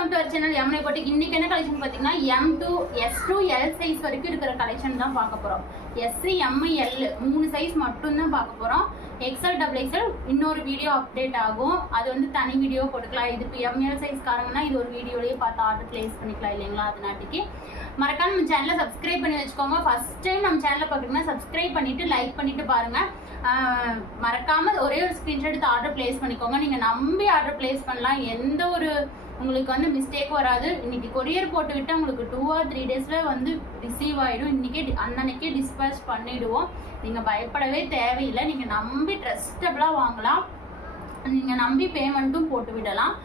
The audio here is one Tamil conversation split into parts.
Welcome to our channel Yamuna boutique. இன்னைக்கு என்ன கலெக்ஷன் பார்த்தீங்கன்னா M2 S2 L சைஸ் வரைக்கும் இருக்கிற கலெக்ஷன் தான் பார்க்க போறோம். S M L 3 சைஸ் மட்டும் தான் பார்க்க போறோம். XL XXL இன்னொரு வீடியோ அப்டேட் ஆகும், அது வந்து தனி வீடியோ போட்டுக்கலாம். இது இப்போ ML சைஸ் காரங்கன்னா இது ஒரு வீடியோலயே பார்த்து ஆர்டர் பிளேஸ் பண்ணிக்கலாம் இல்லைங்களா? அதனாட்டிக்கு மறக்காம நம்ம சேனலை சப்ஸ்கிரைப் பண்ணி வச்சுக்கோங்க. ஃபர்ஸ்ட் டைம் நம்ம சேனலை பார்க்குறீங்கன்னா சப்ஸ்கிரைப் பண்ணிட்டு லைக் பண்ணிட்டு பாருங்க. மறக்காம ஒரே ஒரு ஸ்கிரீன்ஷாட் எடுத்து ஆர்டர் பிளேஸ் பண்ணிக்கோங்க. நீங்க நம்பி ஆர்டர் பிளேஸ் பண்ணலாம், எந்த ஒரு உங்களுக்கு வந்து மிஸ்டேக் வராது. இன்னைக்கு கொரியர் போட்டு விட்டு உங்களுக்கு 2 or 3 daysல வந்து ரிசீவ் ஆயிடும். இன்னைக்கே அன்னன்னைக்கே டிஸ்பேச் பண்ணிடுவோம். நீங்க பயப்படவே தேவையில்லை. நீங்க நம்பி ட்ரஸ்டபிளா வாங்கலாம், நீங்க நம்பி பேமெண்ட்டும் போட்டு விடலாம்.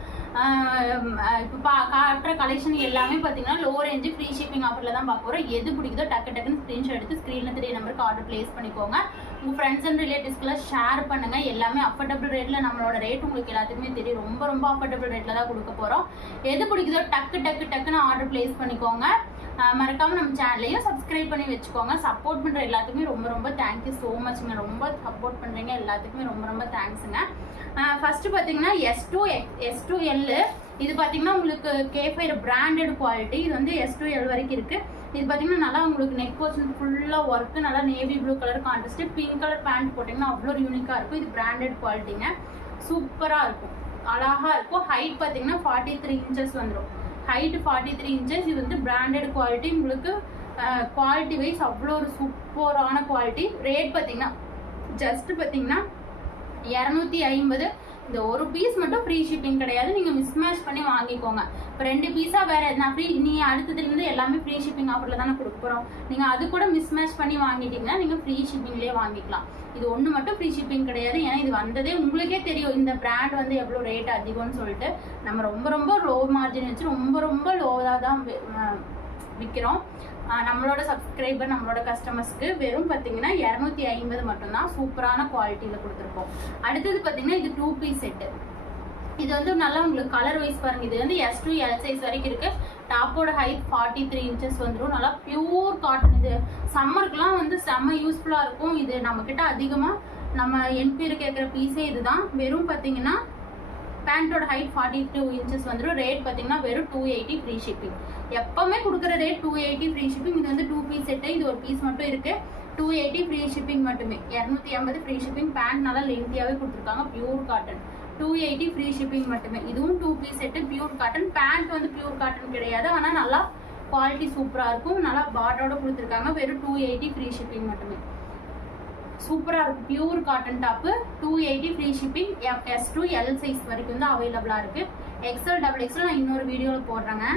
இப்போ காட்டுற கலெக்ஷன் எல்லாமே பார்த்தீங்கன்னா லோ ரேஞ்சு ஃப்ரீ ஷிப்பிங் ஆஃபரில் தான் பார்க்க போகிறோம். எது பிடிக்குதோ டக்குன்னு ஸ்க்ரீன்ஷாட் எடுத்து ஸ்க்ரீனில் 3 நம்பருக்கு ஆர்டர் பிளேஸ் பண்ணிக்கோங்க. உங்கள் ஃப்ரெண்ட்ஸ் அண்ட் ரிலேட்டிவ்ஸ்க்குலாம் ஷேர் பண்ணுங்கள். எல்லாமே அஃபோர்டபுள் ரேட்டில், நம்மளோட ரேட் உங்களுக்கு எல்லாத்துக்குமே தெரியும், ரொம்ப அஃபோர்டபுள் ரேட்டில் தான் கொடுக்க போகிறோம். எது பிடிக்குதோ டக்குன்னு ஆர்டர் பிளேஸ் பண்ணிக்கோங்க. மறக்காமல் நம்ம சேனலையும் சப்ஸ்கிரைப் பண்ணி வச்சுக்கோங்க. சப்போர்ட் பண்ணுற எல்லாத்துக்குமே ரொம்ப தேங்க்யூ ஸோ மச்ங்க. ரொம்ப சப்போர்ட் பண்ணுறீங்க, எல்லாத்துக்குமே ரொம்ப தேங்க்ஸுங்க. ஃபர்ஸ்ட் பார்த்தீங்கன்னா S2L இது பார்த்தீங்கன்னா உங்களுக்கு K5 பிராண்டட் குவாலிட்டி. இது வந்து S2L வரைக்கும் இருக்குது. இது பார்த்தீங்கன்னா நல்லா உங்களுக்கு நெக் போர்ஷன் ஃபுல்லாக ஒர்க்கு, நல்லா navy blue colour contrast, pink colour pant போட்டிங்கன்னா அவ்வளோ யூனிக்காக இருக்கும். இது பிராண்டட் குவாலிட்டிங்க, சூப்பராக இருக்கும், அழகாக இருக்கும். ஹைட் பார்த்தீங்கன்னா 43 inches வந்துடும். Height 43 inches. இது வந்து பிராண்டட் குவாலிட்டி. உங்களுக்கு குவாலிட்டி வைஸ் அவ்வளோ ஒரு சூப்பரான குவாலிட்டி. ரேட் பார்த்தீங்கன்னா ஜஸ்ட் பார்த்தீங்கன்னா 250. இந்த ஒரு பீஸ் மட்டும் ஃப்ரீ ஷிப்பிங் கிடையாது, நீங்கள் மிஸ்மேட்ச் பண்ணி வாங்கிக்கோங்க. இப்போ 2 பீஸாக வேறு எதுனா ஃப்ரீ, நீங்கள் அடுத்ததுலேருந்து எல்லாமே ஃப்ரீ ஷிப்பிங் ஆஃபரில் தானே கொடுக்க போகிறோம். நீங்கள் அது கூட மிஸ்மேட்ச் பண்ணி வாங்கிட்டீங்கன்னா நீங்கள் ஃப்ரீ ஷிப்பிங்லேயே வாங்கிக்கலாம். இது ஒன்று மட்டும் ஃப்ரீ ஷிப்பிங் கிடையாது. ஏன்னா இது வந்ததே உங்களுக்கே தெரியும், இந்த பிராண்ட் வந்து எவ்வளோ ரேட் அதிகம்னு சொல்லிட்டு நம்ம ரொம்ப லோ மார்ஜின் வச்சு ரொம்ப லோவாக தான் விற்கிறோம். நம்மளோட சப்ஸ்கிரைபர், நம்மளோட கஸ்டமர்ஸ்க்கு வெறும் பார்த்தீங்கன்னா 250 மட்டும்தான். சூப்பரான குவாலிட்டியில் கொடுத்துருக்கோம். அடுத்தது பார்த்தீங்கன்னா இது 2 பீஸ் செட்டு. இது வந்து நல்லா உங்களுக்கு கலர் வைஸ் பாருங்க. இது வந்து S2 L சைஸ் வரைக்கும் இருக்கு. டாப்போட ஹைட் 43 inches வந்துடும். நல்லா பியூர் காட்டன். இது சம்மருக்குலாம் வந்து செம்ம யூஸ்ஃபுல்லாக இருக்கும். இது நம்மக்கிட்ட அதிகமாக நம்ம என்பியில் கேட்குற பீஸே இதுதான். வெறும் பார்த்தீங்கன்னா பேண்டோட ஹைட் 42 inches வந்துடும். ரேட் பார்த்தீங்கன்னா வெறும் 280 ஃப்ரீ ஷிப்பிங். எப்பவுமே கொடுக்குற ரேட் 280 ஃப்ரீ ஷிப்பிங். இது வந்து 2 பீஸ் செட்டு. இது ஒரு பீஸ் மட்டும் இருக்கு. 280 ஃப்ரீ ஷிப்பிங் மட்டுமே. 250 ஃப்ரீ ஷிப்பிங். பேண்ட் நல்லா லென்த்தியாகவே கொடுத்துருக்காங்க, பியூர் காட்டன். 280 ஃப்ரீ ஷிப்பிங் மட்டுமே. இதுவும் 2 piece set, pure cotton. Pant வந்து பியூர் காட்டன் கிடையாது, ஆனால் நல்லா குவாலிட்டி சூப்பராக இருக்கும். நல்லா பார்டரோட கொடுத்துருக்காங்க. வெறும் 280 ஃப்ரீ ஷிப்பிங் மட்டுமே. சூப்பராக இருக்கும், pure cotton top. 280 free shipping. S2 L size வரைக்கும் தான் அவைலபிளாக இருக்குது. XL XXL நான் இன்னொரு வீடியோவில் போடுறேங்க.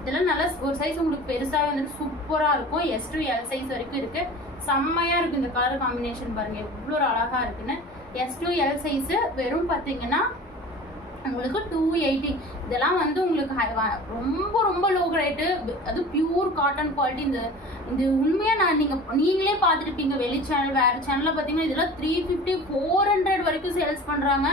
இதெல்லாம் நல்லா ஒரு சைஸ் உங்களுக்கு பெருசாக வந்துட்டு சூப்பராக இருக்கும். S2 L சைஸ் வரைக்கும் இருக்குது. செம்மையாக இருக்குது. இந்த கலர் காம்பினேஷன் பாருங்கள் எவ்வளோ அழகாக இருக்குன்னு. S2 L சைஸு வெறும் பார்த்தீங்கன்னா உங்களுக்கு 280. இதெல்லாம் வந்து உங்களுக்கு ரொம்ப லோ ரேட்டு, அது பியூர் காட்டன் குவாலிட்டி. இந்த உண்மையாக நீங்களே பார்த்துருப்பீங்க வெளி சேனல், வேறு சேனலில் பார்த்தீங்கன்னா இதெல்லாம் 350 400 வரைக்கும் சேல்ஸ் பண்ணுறாங்க.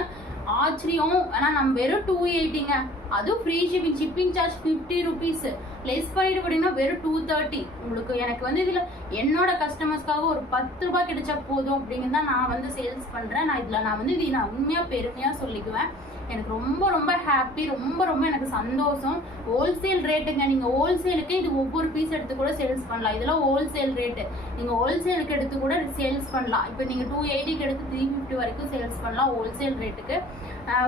ஆச்சரியம். ஆனால் நம்ம வெறும் 280ங்க. அதுவும் free shipping charge 50 rupees less பண்ணிட்டு போட்டீங்கன்னா வெறும் 230. உங்களுக்கு எனக்கு வந்து இதில் என்னோட கஸ்டமர்ஸ்க்காக ஒரு 10 ரூபாய் கிடைச்சா போதும் அப்படிங்கிறது தான் நான் வந்து சேல்ஸ் பண்ணுறேன். நான் வந்து இது நான் உண்மையாக பெருமையாக சொல்லிக்குவேன். எனக்கு ரொம்ப ஹாப்பி, ரொம்ப எனக்கு சந்தோஷம். ஹோல்சேல் ரேட்டுங்க. நீங்கள் ஹோல்சேலுக்கு இது ஒவ்வொரு பீஸ் எடுத்து கூட சேல்ஸ் பண்ணலாம். இதெல்லாம் ஹோல்சேல் ரேட்டு. நீங்கள் ஹோல்சேலுக்கு எடுத்து கூட சேல்ஸ் பண்ணலாம். இப்போ நீங்கள் 280க்கு எடுத்து 350 வரைக்கும் சேல்ஸ் பண்ணலாம் ஹோல்சேல் ரேட்டுக்கு.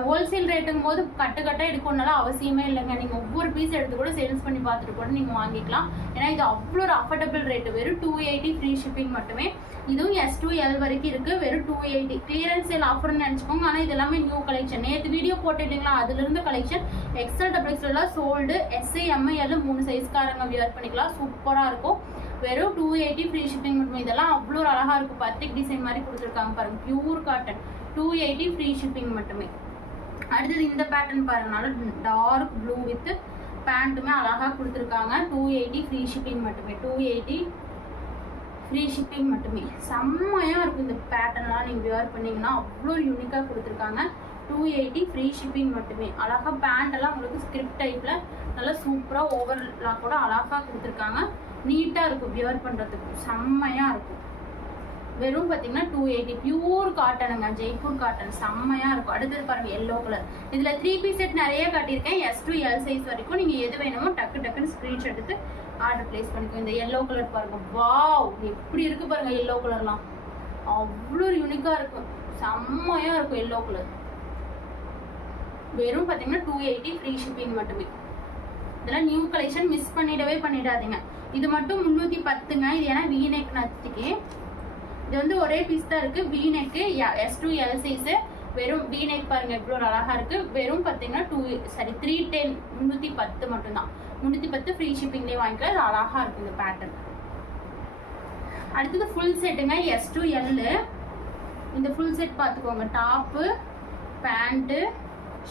ஹோல்சேல் ரேட்டுங்கும் போது கட்டாக எடுக்கணும்னால அவசியமே இல்லைங்க. நீங்கள் ஒவ்வொரு பீஸ் எடுத்து கூட சேல்ஸ் பண்ணி பார்த்துட்டு கூட நீங்கள் வாங்கிக்கலாம். ஏன்னா இது அவ்வளோ ஒரு அஃபோர்டபுள் ரேட்டு. வெறும் 280 ஃப்ரீ ஷிப்பிங் மட்டுமே. இதுவும் S2 L வரைக்கும் இருக்குது. வெறும் 280. கிளியரன்ஸ் சேல் ஆஃபர்னு நினச்சிக்கோங்க. ஆனால் இது எல்லாமே நியூ கலெக்ஷன். நேற்று வீடியோ போட்டுட்டீங்களா, அதுலேருந்து collection. XL XXL sold. S M L 3 சைஸ்காரங்க வியர் பண்ணிக்கலாம். சூப்பராக இருக்கும். வெறும் 280 ஃப்ரீ ஷிப்பிங் மட்டுமே. இதெல்லாம் அவ்வளோ அழகாக இருக்கும். பத்திக் டிசைன் மாதிரி கொடுத்துருக்காங்க பாருங்க, பியூர் காட்டன். 280 ஃப்ரீ ஷிப்பிங் மட்டுமே. அடுத்தது இந்த பேட்டர்ன் பாருங்கனால டார்க் ப்ளூ வித் பேண்ட்டுமே அழகாக கொடுத்துருக்காங்க. 280 ஃப்ரீ ஷிப்பிங் மட்டுமே. 280 ஃப்ரீ ஷிப்பிங் மட்டுமே. செம்மையாக இருக்கும் இந்த பேட்டர்ன்லாம். நீங்கள் வியர் பண்ணிங்கன்னா அவ்வளோ யூனிக்காக கொடுத்துருக்காங்க. 280 ஃப்ரீ ஷிப்பிங் மட்டுமே. அழகாக பேண்டெல்லாம் உங்களுக்கு ஸ்கிரிப்ட் டைப்பில் நல்லா சூப்பராக ஓவர்லாம் கூட அழகாக கொடுத்துருக்காங்க. நீட்டாக இருக்கும் வியர் பண்ணுறதுக்கு, செம்மையாக இருக்கும். வெறும் பார்த்தீங்கன்னா 280 பியூர் காட்டனுங்க, ஜெய்ப்பூர் காட்டன் செம்மையா இருக்கும். அடுத்தது பாருங்க எல்லோ கலர். இதுல 3 பீஸ் செட் நிறைய காட்டியிருக்கேன். S to L சைஸ் வரைக்கும் நீங்க எது வேணுமோ டக்குன்னு ஸ்கிரீன்ஷாட் எடுத்து ஆர்டர் பிளேஸ் பண்ணிக்கோ. இந்த எல்லோ கலர் பாருங்க, வாவ் எப்படி இருக்கு பாருங்க. எல்லோ கலர்லாம் அவ்வளோ யூனிக்கா இருக்கும், செம்மையா இருக்கும் எல்லோ கலர். வெறும் பார்த்தீங்கன்னா 280 ஃப்ரீ ஷிப்பிங் மட்டுமே. இதெல்லாம் நியூ கலெக்ஷன், மிஸ் பண்ணிடாதீங்க. இது மட்டும் 310ங்க. இது ஏன்னா வீநெக் நத்திக்கு. இது வந்து ஒரே பீஸ் தான் இருக்கு. வீநெக்கு S to L சைஸ். வெறும் வீநெக் பாருங்க எவ்வளோ அழகா இருக்கு. வெறும் பார்த்தீங்கன்னா 310 310 மட்டும்தான். 310 ஃப்ரீ ஷிப்பிங்லேயே வாங்கிக்கலாம். இது அழகா இருக்கு இந்த பேட்டர்ன். அடுத்தது ஃபுல் செட்டுங்க, S to L. இந்த ஃபுல் செட் பார்த்துக்கோங்க. டாப்பு, பேண்ட்டு,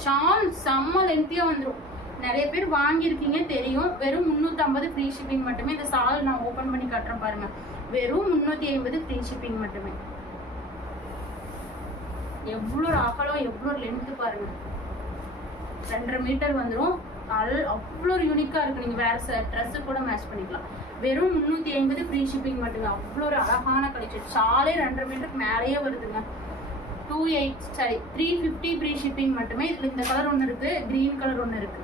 ஷால் செம்ம லென்த்தியா வந்துடும். நிறைய பேர் வாங்கியிருக்கீங்க தெரியும். வெறும் 350 ஃப்ரீ ஷிப்பிங் மட்டுமே. இந்த சால் நான் ஓப்பன் பண்ணி காட்டுறேன் பாருங்க. வெறும் 350 ஃப்ரீ ஷிப்பிங் மட்டுமே. எவ்வளோ அகலம், எவ்வளோ லென்த் பாருங்க. 2.5 மீட்டர் வந்துடும். அவ்வளோ யூனிக்கா இருக்கு. நீங்க வேற ட்ரெஸ் கூட மேட்ச் பண்ணிக்கலாம். வெறும் 350 ஃப்ரீ ஷிப்பிங் மட்டுமே. அவ்வளோ ஒரு அழகான கலெக்ஷன். ஷாலே 2.5 மீட்டருக்கு மேலேயே வருதுங்க. 350 ஃப்ரீ ஷிப்பிங் மட்டுமே. இதுல இந்த கலர் ஒன்று இருக்கு, கிரீன் கலர் ஒன்று இருக்கு.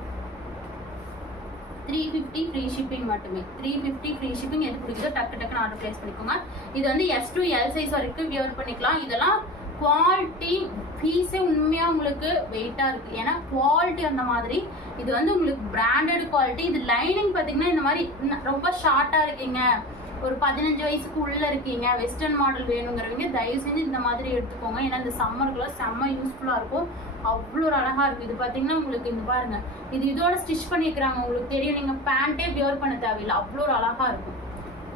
350 ஃப்ரீ ஷிப்பிங் மட்டுமே. 350 ஃப்ரீ ஷிப்பிங். எது பிடிக்குதோ டக்குன்னு ஆர்டர் பிளேஸ் பண்ணிக்கோங்க. இது வந்து S to L சைஸ் வரைக்கும் வியர் பண்ணிக்கலாம். இதெல்லாம் குவாலிட்டி பீஸே உண்மையா உங்களுக்கு வெயிட்டா இருக்கு. ஏன்னா குவாலிட்டி அந்த மாதிரி. இது வந்து உங்களுக்கு பிராண்டட் குவாலிட்டி. இது லைனிங் பாத்தீங்கன்னா இந்த மாதிரி ரொம்ப ஷார்ட்டா இருக்கீங்க, ஒரு 15 வயசுக்கு உள்ள இருக்கீங்க, வெஸ்டர்ன் மாடல் வேணுங்கிறவங்க தயவு செஞ்சு இந்த மாதிரி எடுத்துக்கோங்க. ஏன்னா இந்த சம்மருக்குள்ள செம்ம யூஸ்ஃபுல்லா இருக்கும். அவ்வளோ ஒரு அழகா இருக்கு. இது பாத்தீங்கன்னா உங்களுக்கு இந்த பாருங்க, இது இதோட ஸ்டிச் பண்ணிக்கிறாங்க. உங்களுக்கு தெரியும், நீங்க பேண்டே வியர் பண்ண தேவையில்லை. அவ்வளோ ஒரு அழகா இருக்கும்.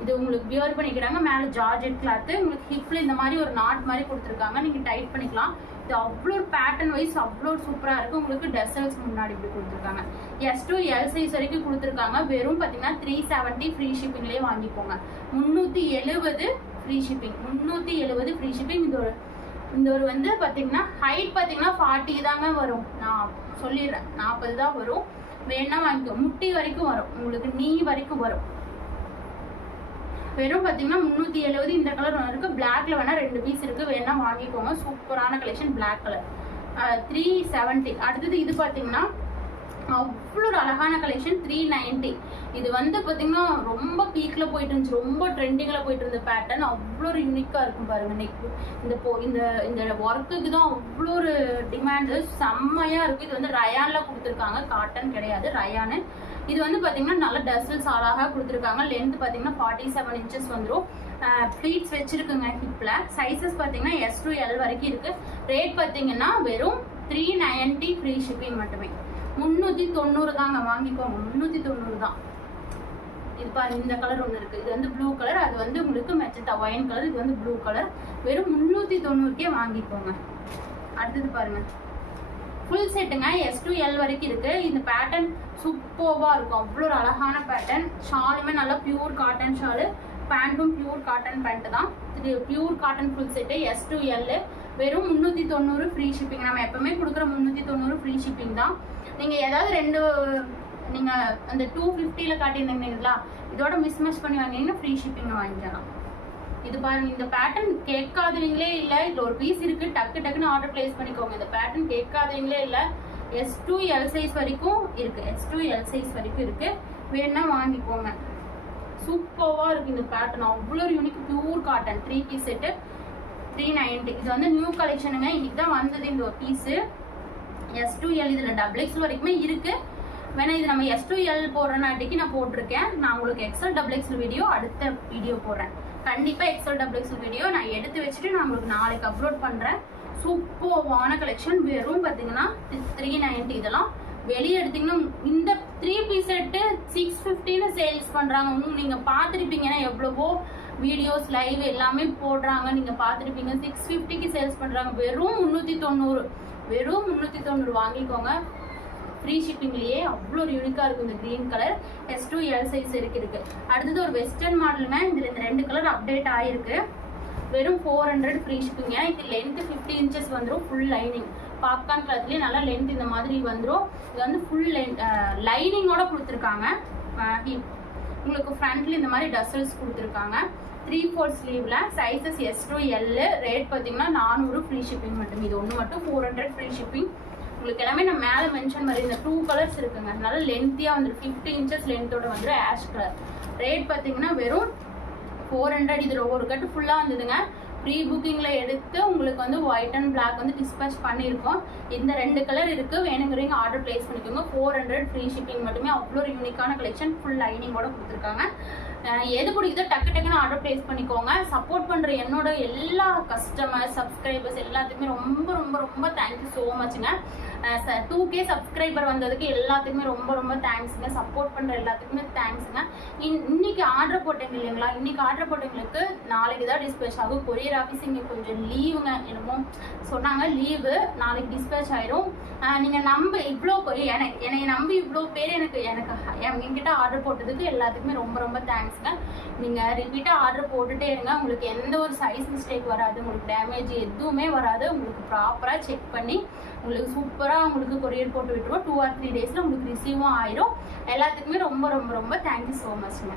இது உங்களுக்கு வியர் பண்ணிக்கிறாங்க. மேல ஜார்ஜெட் கிளாத். உங்களுக்கு ஹிப்ல இந்த மாதிரி ஒரு நாட் மாதிரி கொடுத்துருக்காங்க. நீங்க டைட் பண்ணிக்கலாம். இது அவ்வளோ ஒரு பேட்டர்ன் வைஸ் அவ்வளோ சூப்பரா இருக்கு. உங்களுக்கு டெசல்ஸ் முன்னாடி இப்படி கொடுத்துருக்காங்க. S to L சைஸ் வரைக்கும் கொடுத்துருக்காங்க. வெறும் பாத்தீங்கன்னா 370 ஃப்ரீ ஷிப்பிங்லேயே வாங்கிக்கோங்க. 370 ஃப்ரீ ஷிப்பிங். 370 free shipping. இந்த ஒரு வந்து பாத்தீங்கன்னா ஹைட் பாத்தீங்கன்னா 40 தாங்க வரும். நான் சொல்லிடுறேன், 40 தான் வரும். வேணா வாங்கிக்கோ. முட்டி வரைக்கும் வரும், உங்களுக்கு நீ வரைக்கும் வரும். வெறும் பாத்தீங்கன்னா 370. இந்த கலர் ஒன்று இருக்கு, பிளாக்ல வேணா 2 பீஸ் இருக்கு, வேணா வாங்கிக்கோங்க. சூப்பரான கலெக்ஷன், பிளாக் கலர். 370. அடுத்தது இது பாத்தீங்கன்னா அவ்வளோ ஒரு அழகான கலெக்ஷன். 390. இது வந்து பாத்தீங்கன்னா ரொம்ப பீக்ல போயிட்டு இருந்துச்சு, ரொம்ப ட்ரெண்டிங்ல போயிட்டு இருந்த பேட்டர்ன். அவ்வளோ ஒரு யூனிக்கா இருக்கும் பாருங்க. நெக் இந்த ஒர்க்குக்கு தான் அவ்வளோ ஒரு டிமாண்டு, செம்மையா இருக்கு. இது வந்து ரயான்ல கொடுத்துருக்காங்க, காட்டன் கிடையாது, ரயானு. இது வந்து பாத்தீங்கன்னா நல்ல டசல்ஸ் அழகா கொடுத்துருக்காங்க. லென்த் பாத்தீங்கன்னா 47 இன்ச்சஸ் வந்துடும். ப்ளீட்ஸ் வச்சிருக்குங்க ஹிப்ல. சைசஸ் பாத்தீங்கன்னா S to L வரைக்கும் இருக்கு. ரேட் பாத்தீங்கன்னா வெறும் 390 ஃப்ரீ ஷிப்பிங் மட்டுமே. 390 தாங்க, வாங்கிக்கோங்க. 390 தான். இது பாருங்க, இந்த கலர் ஒன்று இருக்கு. இது வந்து ப்ளூ கலர், அது வந்து உங்களுக்கு மெச்சத்தா ஒயின் கலர். இது வந்து ப்ளூ கலர். வெறும் 390க்கே வாங்கிக்கோங்க. அடுத்தது பாருங்க, ஃபுல் செட்டுங்க. S to L வரைக்கும் இருக்கு. இந்த பேட்டர்ன் சூப்பர்வா இருக்கும். அவ்வளோ ஒரு அழகான பேட்டர்ன். ஷாலுமே நல்லா பியூர் காட்டன் ஷாலு. பேண்ட்டும் பியூர் காட்டன் பேண்ட் தான். இது pure cotton full set. S to L. வெறும் 390 ஃப்ரீ ஷிப்பிங். நம்ம எப்பவுமே கொடுக்குற 390 ஃப்ரீ ஷிப்பிங் தான். நீங்க ஏதாவது நீங்க அந்த 250ல காட்டியிருந்தீங்களா, இதோட மிஸ்மேட்ச் பண்ணி வாங்கினீங்கன்னா ஃப்ரீ ஷிப்பிங் வாங்கிக்கலாம். இது பாருங்க, இந்த பேட்டர்ன் கேட்காதவங்களே இல்லை. இதுல ஒரு பீஸ் இருக்கு, டக்குன்னு ஆர்டர் பிளேஸ் பண்ணிக்கோங்க. இந்த பேட்டர்ன் கேட்காதவங்களே இல்லை. S to L சைஸ் வரைக்கும் இருக்கு. S to L சைஸ் வரைக்கும் இருக்கு, வேணா வாங்கிக்கோங்க. சூப்பர்வா இருக்கு இந்த பேட்டர்ன். அவ்வளோ unique pure cotton 3 piece set. 390. இது வந்து நியூ கலெக்ஷனுங்க. இன்னைக்கு தான் வந்தது இந்த ஒரு பீஸு. S to L. இதுல XXL வரைக்குமே இருக்கு. வேணா இது நம்ம S to L போடுறனாட்டிக்கு நான் போட்டிருக்கேன். நான் உங்களுக்கு XL XXL வீடியோ அடுத்த வீடியோ போடுறேன். கண்டிப்பா XL XXL வீடியோ நான் எடுத்து வச்சுட்டு நான் உங்களுக்கு நாளைக்கு அப்லோட் பண்றேன். சூப்பர்வான கலெக்ஷன். வெறும் பாத்தீங்கன்னா 390. இதெல்லாம் வெளியே எடுத்தீங்கன்னா இந்த 3 பீஸ் செட்டு 650ன்னு சேல்ஸ் பண்றாங்க. நீங்க பாத்திருப்பீங்கன்னா எவ்வளவோ வீடியோஸ் லைவ் எல்லாமே போடுறாங்க, நீங்க பாத்திருப்பீங்க. 650க்கு சேல்ஸ் பண்றாங்க. வெறும் 390. வெறும் 390 வாங்கிக்கோங்க. ஃப்ரீ ஷிப்பிங்லயே அவ்வளோ ஒரு யூனிக்கா இருக்கும். இந்த green colour S to L size இருக்கு. அடுத்தது ஒரு வெஸ்டர்ன் மாடலுங்க. இதுல இந்த 2 கலர் அப்டேட் ஆயிருக்கு. வெறும் 400 ஃப்ரீ ஷிப்பிங். இது லென்த் 50 இன்ச்சஸ் வந்துடும். ஃபுல் லைனிங் பாப்கார்ன் கலர்லயே நல்லா லென்த் இந்த மாதிரி வந்துடும். இது வந்து ஃபுல் லைனிங்கோட கொடுத்துருக்காங்க. உங்களுக்கு ஃப்ரண்ட்ல இந்த மாதிரி டசல்ஸ் கொடுத்துருக்காங்க. 3/4 ஸ்லீவ்ல sizes S to L. Rate பார்த்தீங்கன்னா 400 ஃப்ரீ ஷிப்பிங் மட்டும். இது ஒன்று மட்டும் 400 ஃப்ரீ ஷிப்பிங். உங்களுக்கு எல்லாமே நான் மேலே மென்ஷன் மாதிரி இந்த 2 கலர்ஸ் இருக்குங்க. அதனால லென்த்தியாக வந்துடும். 50 inches லென்த்தோட வந்துடும். Ash colour. ரேட் பார்த்தீங்கன்னா வெறும் 400. இதில் ஒரு கட்டு ஃபுல்லாக வந்ததுங்க. ப்ரீ புக்கிங்கில் எடுத்து உங்களுக்கு வந்து ஒயிட் அண்ட் பிளாக் வந்து டிஸ்பேச் பண்ணியிருக்கோம். இந்த 2 கலர் இருக்குது. வேணுங்கிறீங்க ஆர்டர் ப்ளேஸ் பண்ணிக்கோங்க. 400 ஃப்ரீ ஷிப்பிங் மட்டுமே. அவ்வளோ யூனிக்கான கலெக்ஷன். ஃபுல் லைனிங்கோட கொடுத்துருக்காங்க. எது பிடிக்குதோ டக்கு டக்குன்னு ஆர்டர் ப்ளேஸ் பண்ணிக்கோங்க. சப்போர்ட் பண்ணுற என்னோட எல்லா கஸ்டமர் சப்ஸ்கிரைபர்ஸ் எல்லாத்துக்குமே ரொம்ப ரொம்ப ரொம்ப தேங்க்யூ ஸோ மச்ங்க. 2K சப்ஸ்கிரைபர் வந்ததுக்கு எல்லாத்துக்குமே ரொம்ப ரொம்ப தேங்க்ஸுங்க. சப்போர்ட் பண்ணுற எல்லாத்துக்குமே தேங்க்ஸுங்க. இன்னைக்கு ஆர்டர் போட்டீங்க இல்லைங்களா, இன்னைக்கு ஆர்டர் போட்டவங்களுக்கு நாளைக்கு தான் டிஸ்பேச் ஆகும். கொரியர் ஆஃபீஸ் இங்கே கொஞ்சம் லீவுங்க, என்னமோ சொன்னாங்க, லீவு. நாளைக்கு டிஸ்பேச் ஆயிரும். நீங்கள் நம்ப இவ்வளோ என்னை நம்பி இவ்வளோ பேர் எனக்கு என்கிட்ட ஆர்டர் போட்டதுக்கு எல்லாத்துக்குமே ரொம்ப ரொம்ப தேங்க்ஸுங்க. நீங்கள் ரிப்பீட்டாக ஆர்டர் போட்டுகிட்டே இருங்க. உங்களுக்கு எந்த ஒரு சைஸ் மிஸ்டேக் வராது, உங்களுக்கு டேமேஜ் எதுவுமே வராது. உங்களுக்கு ப்ராப்பராக செக் பண்ணி உங்களுக்கு சூப்பராக உங்களுக்கு கொரியர் போட்டு விட்டுருவோம். 2 or 3 days உங்களுக்கு ரிசீவும் ஆயிரும். எல்லாத்துக்குமே ரொம்ப ரொம்ப ரொம்ப தேங்க்யூ ஸோ மச்ங்க.